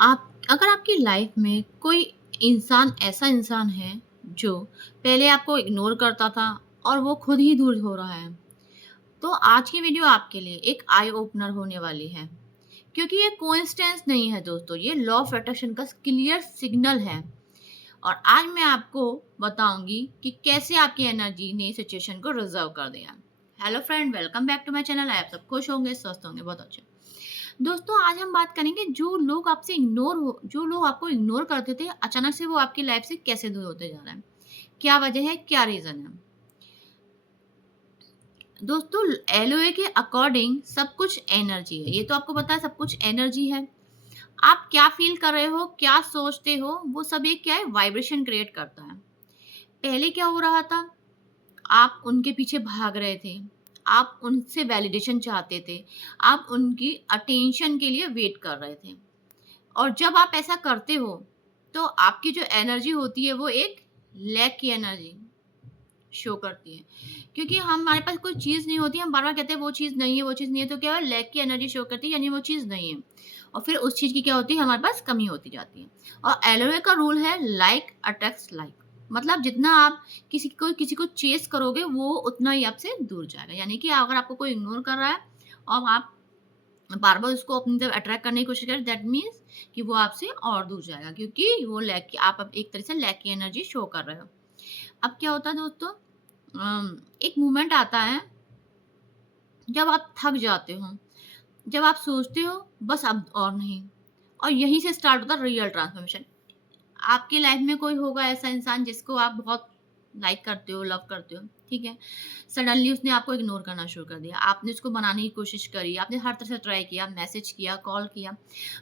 आप अगर आपकी लाइफ में कोई ऐसा इंसान है जो पहले आपको इग्नोर करता था और वो खुद ही दूर हो रहा है, तो आज की वीडियो आपके लिए एक आई ओपनर होने वाली है। क्योंकि ये कोइंसिडेंस नहीं है दोस्तों, ये लॉ ऑफ अट्रैक्शन का क्लियर सिग्नल है। और आज मैं आपको बताऊंगी कि कैसे आपकी एनर्जी ने सिचुएशन को रिजर्व कर दिया। Hello friend, welcome back to my channel. आप सब खुश होंगे, स्वस्थ होंगे, बहुत अच्छे। दोस्तों, आज हम बात करेंगे जो लोग आपको इग्नोर करते थे, अचानक से वो आपकी लाइफ से कैसे दूर होते जा रहे हैं। क्या वजह है, क्या रीजन है। दोस्तों, एलओए के अकॉर्डिंग सब कुछ एनर्जी है। ये तो आपको पता है, सब कुछ एनर्जी है। आप क्या फील कर रहे हो, क्या सोचते हो, वो सब एक क्या है, वाइब्रेशन क्रिएट करता है। पहले क्या हो रहा था, आप उनके पीछे भाग रहे थे, आप उनसे वैलिडेशन चाहते थे, आप उनकी अटेंशन के लिए वेट कर रहे थे। और जब आप ऐसा करते हो, तो आपकी जो एनर्जी होती है वो एक लैक की एनर्जी शो करती है। क्योंकि हमारे पास कोई चीज़ नहीं होती, हम बार-बार कहते हैं वो चीज़ नहीं है, वो चीज़ नहीं है, तो क्या है, लैक की एनर्जी शो करती है, यानी वो चीज़ नहीं है। और फिर उस चीज़ की क्या होती है, हमारे पास कमी होती जाती है। और एलोवे का रूल है लाइक अट्रैक्ट्स लाइक। मतलब जितना आप किसी को चेस करोगे, वो उतना ही आपसे दूर जाएगा। यानी कि अगर आपको कोई इग्नोर कर रहा है और आप बार-बार उसको अपनी तरफ अट्रैक्ट करने की कोशिश करें, दैट मीन्स कि वो आपसे और दूर जाएगा, क्योंकि वो लैक की आप अब एक तरह से लैक की एनर्जी शो कर रहे हो। अब क्या होता है दोस्तों, एक मोमेंट आता है जब आप थक जाते हो, जब आप सोचते हो बस अब और नहीं, और यहीं से स्टार्ट होता है रियल ट्रांसफॉर्मेशन। आपकी लाइफ में कोई होगा ऐसा इंसान जिसको आप बहुत लाइक करते हो, लव करते हो, ठीक है? सडनली उसने आपको इग्नोर करना शुरू कर दिया। आपने उसको बनाने की कोशिश करी, आपने हर तरह से ट्राई किया, मैसेज किया, कॉल किया,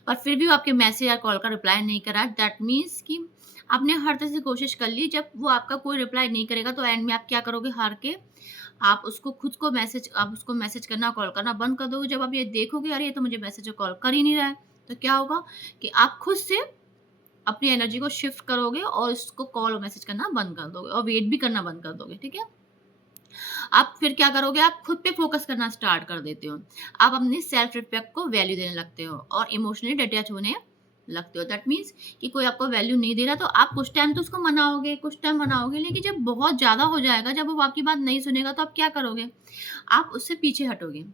पर फिर भी वो आपके मैसेज या कॉल का रिप्लाई नहीं करा। दैट मीन्स कि आपने हर तरह से कोशिश कर ली। जब वो आपका कोई रिप्लाई नहीं करेगा, तो एंड में आप क्या करोगे, हार के आप उसको मैसेज करना, कॉल करना बंद कर दोगे। जब आप ये देखोगे, अरे ये तो मुझे मैसेज और कॉल कर ही नहीं रहा है, तो क्या होगा कि आप खुद से अपनी एनर्जी को शिफ्ट करोगे और उसको कॉल और मैसेज करना बंद कर दोगे और वेट भी करना बंद कर दोगे, ठीक है? आप फिर क्या करोगे, आप खुद पे फ़ोकस करना स्टार्ट कर देते हो। आप अपनी सेल्फ रिस्पेक्ट को वैल्यू देने लगते हो और इमोशनली डिटैच होने लगते हो। दैट मीन्स कि कोई आपको वैल्यू नहीं दे रहा, तो आप कुछ टाइम तो उसको मनाओगे, कुछ टाइम मनाओगे, लेकिन जब बहुत ज़्यादा हो जाएगा, जब वो आपकी बात नहीं सुनेगा, तो आप क्या करोगे? आप उससे पीछे हटोगे।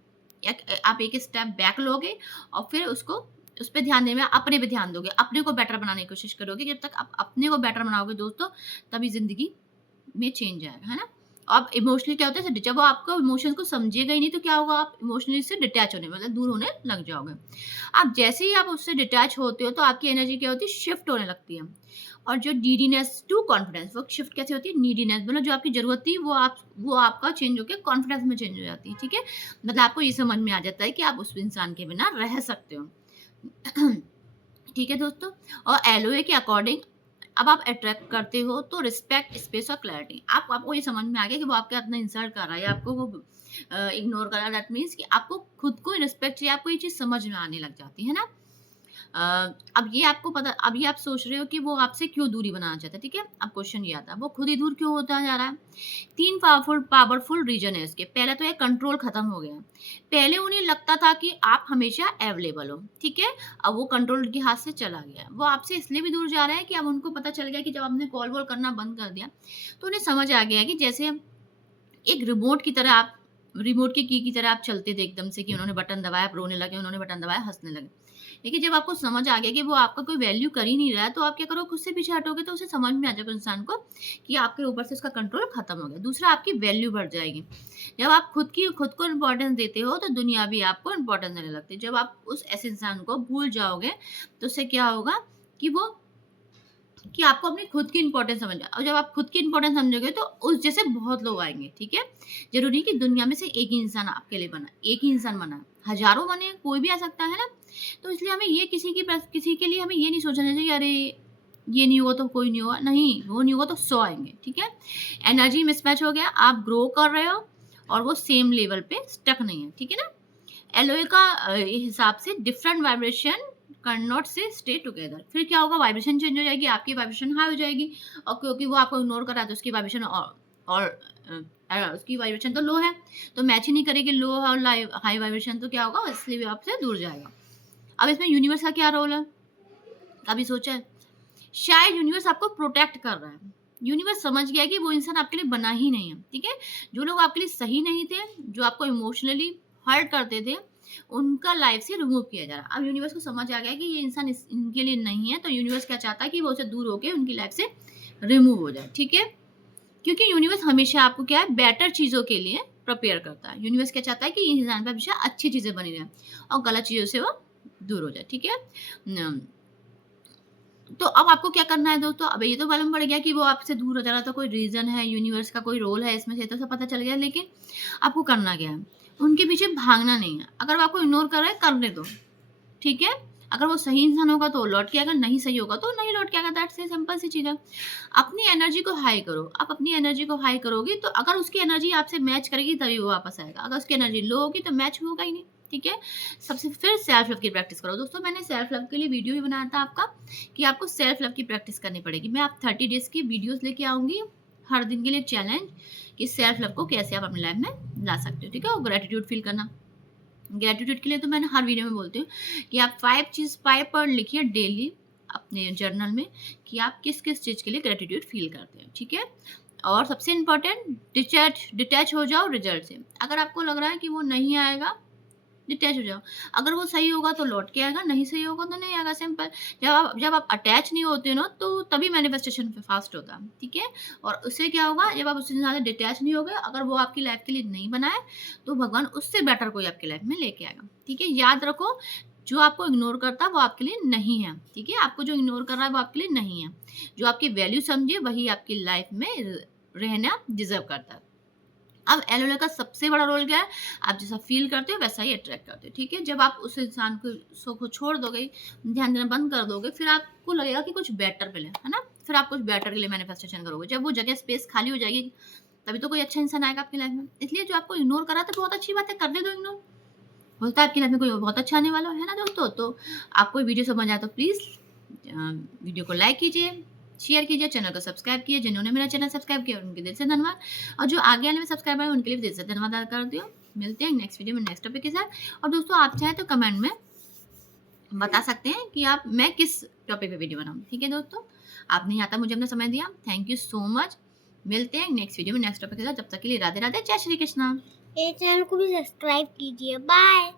आप एक स्टेप बैक लोगे और फिर उस पे ध्यान देने में अपने पे ध्यान दोगे, अपने को बेटर बनाने की कोशिश करोगे। जब तक आप अपने को बेटर बनाओगे दोस्तों, तभी ज़िंदगी में चेंज आएगा, है ना? अब इमोशनली क्या होता है, जब वो आपको इमोशंस को समझेगा ही नहीं, तो क्या होगा, आप इमोशनली से डिटैच होने मतलब दूर होने लग जाओगे। अब जैसे ही आप उससे डिटैच होते हो, तो आपकी एनर्जी क्या होती है, शिफ्ट होने लगती है। और जो नीडीनेस टू कॉन्फिडेंस, वो शिफ्ट कैसे होती है, नीडीनेस मतलब जो आपकी ज़रूरत थी, वो आपका चेंज होके कॉन्फिडेंस में चेंज हो जाती है, ठीक है? मतलब आपको ये समझ में आ जाता है कि आप उस इंसान के बिना रह सकते हो। ठीक है दोस्तों। और एलओए के अकॉर्डिंग अब आप अट्रैक्ट करते हो तो रिस्पेक्ट, स्पेस और क्लैरिटी। आपको ये समझ में आ गया कि वो आपके इतना इंसल्ट कर रहा है या आपको वो इग्नोर कर रहा है। दैट मीन्स कि आपको खुद को रिस्पेक्ट चाहिए, आपको ये चीज़ समझ में आने लग जाती है ना। अ, अब ये आप सोच रहे हो कि वो आपसे क्यों दूरी बनाना चाहता है, ठीक है? अब क्वेश्चन ये आता है, वो खुद ही दूर क्यों होता जा रहा है? 3 पावरफुल रीज़न है इसके। पहला तो है, कंट्रोल खत्म हो गया है। पहले उन्हें लगता था कि आप हमेशा अवेलेबल हो, ठीक है? अब वो कंट्रोल उनके हाथ से चला गया है। वो आपसे इसलिए भी दूर जा रहे हैं कि अब उनको पता चल गया कि जब आपने कॉल-वॉल करना बंद कर दिया, तो उन्हें समझ आ गया है कि जैसे एक रिमोट के की तरह आप चलते थे एकदम से, कि उन्होंने बटन दबाया, आप रोने लगे, उन्होंने बटन दबाया, हँसने लगे। लेकिन जब आपको समझ आ गया कि वो आपका कोई वैल्यू कर ही नहीं रहा है, तो आप क्या करोगे, खुद से पीछे हटोगे, तो उसे समझ में आ जाएगा इंसान को कि आपके ऊपर से उसका कंट्रोल खत्म हो गया। दूसरा, आपकी वैल्यू बढ़ जाएगी। जब आप खुद को इम्पोर्टेंस देते हो, तो दुनिया भी आपको इम्पोर्टेंस देने लगती है। जब आप उस ऐसे इंसान को भूल जाओगे, तो उससे क्या होगा कि आपको अपनी खुद की इम्पोर्टेंस समझ और जब आप खुद की इम्पोर्टेंस समझोगे, तो उस जैसे बहुत लोग आएँगे, ठीक है? ज़रूरी है कि दुनिया में से एक ही इंसान आपके लिए बना है, एक ही इंसान बना है। हज़ारों बने, कोई भी आ सकता है ना? तो इसलिए हमें ये किसी के लिए हमें ये नहीं सोचना चाहिए कि अरे! ये नहीं हुआ तो कोई नहीं होगा। नहीं, वो नहीं होगा तो 100 आएँगे, ठीक है? एनर्जी मिसमैच हो गया, आप ग्रो कर रहे हो और वो सेम लेवल पे स्टक नहीं है, ठीक है ना? एलओए का हिसाब से डिफरेंट वाइब्रेशन कैन नॉट से स्टे टुगेदर। फिर क्या होगा, वाइब्रेशन चेंज हो जाएगी, आपकी वाइब्रेशन हाई हो जाएगी, और क्योंकि वो आपको इग्नोर कर रहा है, तो उसकी वाइब्रेशन और उसकी वाइब्रेशन तो लो है, तो मैच ही नहीं करेगी लो और हाई वाइब्रेशन, तो क्या होगा, इसलिए भी आपसे दूर जाएगा। अब इसमें यूनिवर्स का क्या रोल है? कभी सोचा है? शायद यूनिवर्स आपको प्रोटेक्ट कर रहा है। यूनिवर्स समझ गया है कि वो इंसान आपके लिए बना ही नहीं है, ठीक है? जो लोग आपके लिए सही नहीं थे, जो आपको इमोशनली हर्ट करते थे, उनका लाइफ से रिमूव किया जा रहा है। अब यूनिवर्स को समझ आ गया है कि ये इंसान इनके लिए नहीं है, तो यूनिवर्स क्या चाहता है कि वो उससे दूर होके उनकी लाइफ से रिमूव हो जाए, ठीक है? क्योंकि यूनिवर्स हमेशा आपको क्या है, बेटर चीज़ों के लिए प्रिपेयर करता है। यूनिवर्स क्या चाहता है कि इंसान पे हमेशा अच्छी चीज़ें बनी रहें और गलत चीज़ों से वो दूर हो जाए, ठीक है? न तो अब आपको क्या करना है दोस्तों, अब ये तो मालूम पड़ गया कि वो आपसे दूर हो जा रहा था, कोई रीज़न है, यूनिवर्स का कोई रोल है इसमें से, तो सब पता चल गया, लेकिन आपको करना क्या है? उनके पीछे भागना नहीं है। अगर वो आपको इग्नोर कर रहा है, करने दो, ठीक है? अगर वो सही इंसान होगा तो लौट के आएगा, नहीं सही होगा तो नहीं लौट के आएगा, दैट्स इट, सिंपल सी चीज़ है। अपनी एनर्जी को हाई करो। आप अपनी एनर्जी को हाई करोगे तो अगर उसकी एनर्जी आपसे मैच करेगी तभी वो वापस आएगा। अगर उसकी एनर्जी लो होगी तो मैच होगा ही नहीं, ठीक है? सबसे फिर सेल्फ लव की प्रैक्टिस करो। दोस्तों मैंने सेल्फ लव के लिए वीडियो भी बनाया था आपका कि आपको सेल्फ लव की प्रैक्टिस करनी पड़ेगी। मैं आप 30 डेज़ की वीडियोज़ लेके आऊँगी, हर दिन के लिए चैलेंज कि सेल्फ लव को कैसे आप अपनी लाइफ में ला सकते हो, ठीक है? और ग्रैटिट्यूड फील करना। ग्रैटिट्यूड के लिए तो मैंने हर वीडियो में बोलती हूँ कि आप 5 पॉइंट लिखिए डेली अपने जर्नल में कि आप किस-किस चीज़ के लिए ग्रैटिट्यूड फ़ील करते हैं, ठीक है? और सबसे इम्पोर्टेंट डिटैच डिटैच हो जाओ रिज़ल्ट से। अगर आपको लग रहा है कि वो नहीं आएगा, डिटैच हो जाओ। अगर वो सही होगा तो लौट के आएगा, नहीं सही होगा तो नहीं आएगा, सिंपल। जब आप अटैच नहीं होते हो ना, तो तभी मैनिफेस्टेशन फास्ट होता है, ठीक है? और उससे क्या होगा, जब आप उससे ज़्यादा डिटैच नहीं होगे, अगर वो आपकी लाइफ के लिए नहीं बना है, तो भगवान उससे बेटर कोई आपकी लाइफ में लेके आएगा, ठीक है? याद रखो, जो आपको इग्नोर करता है वो आपके लिए नहीं है, ठीक है? आपको जो इग्नोर कर रहा है वो आपके लिए नहीं है। जो आपकी वैल्यू समझे वही आपकी लाइफ में रहना डिज़र्व करता है। अब एलओएल का सबसे बड़ा रोल क्या है? आप जैसा फ़ील करते हो वैसा ही अट्रैक्ट करते हो, ठीक है? जब आप उस इंसान को छोड़ दोगे, ध्यान देना बंद कर दोगे, फिर आपको लगेगा कि कुछ बेटर मिले, है ना? फिर आप कुछ बेटर के लिए मैनिफेस्टेशन करोगे। जब वो जगह स्पेस खाली हो जाएगी, तभी तो कोई अच्छा इंसान आएगा आपकी लाइफ में। इसलिए जो आपको इग्नोर कर रहा था बहुत अच्छी बात है, करने दो इग्नोर। हो सकता है आपकी लाइफ में कोई बहुत अच्छा आने वाला हो, है ना दोस्तों? तो आपको ये वीडियो समझ आया तो प्लीज़ वीडियो को लाइक कीजिए, शेयर कीजिए, चैनल को सब्सक्राइब कीजिए। जिन्होंने मेरा चैनल सब्सक्राइब किया उनके दिल से धन्यवाद, और जो आगे आने में सब्सक्राइबर हैं उनके लिए भी दिल से धन्यवाद अदा करती हूँ। मिलते हैं नेक्स्ट वीडियो में नेक्स्ट टॉपिक के साथ। और दोस्तों आप चाहें तो कमेंट में बता सकते हैं कि मैं किस टॉपिक पे वीडियो बनाऊँ, ठीक है दोस्तों? आपने यहाँ तक मुझे अपना समय दिया, थैंक यू सो मच। मिलते हैं नेक्स्ट वीडियो में नेक्स्ट टॉपिक के साथ। जब तक के लिए राधे राधे, जय श्री कृष्णा। ये चैनल को भी सब्सक्राइब कीजिए। बाय।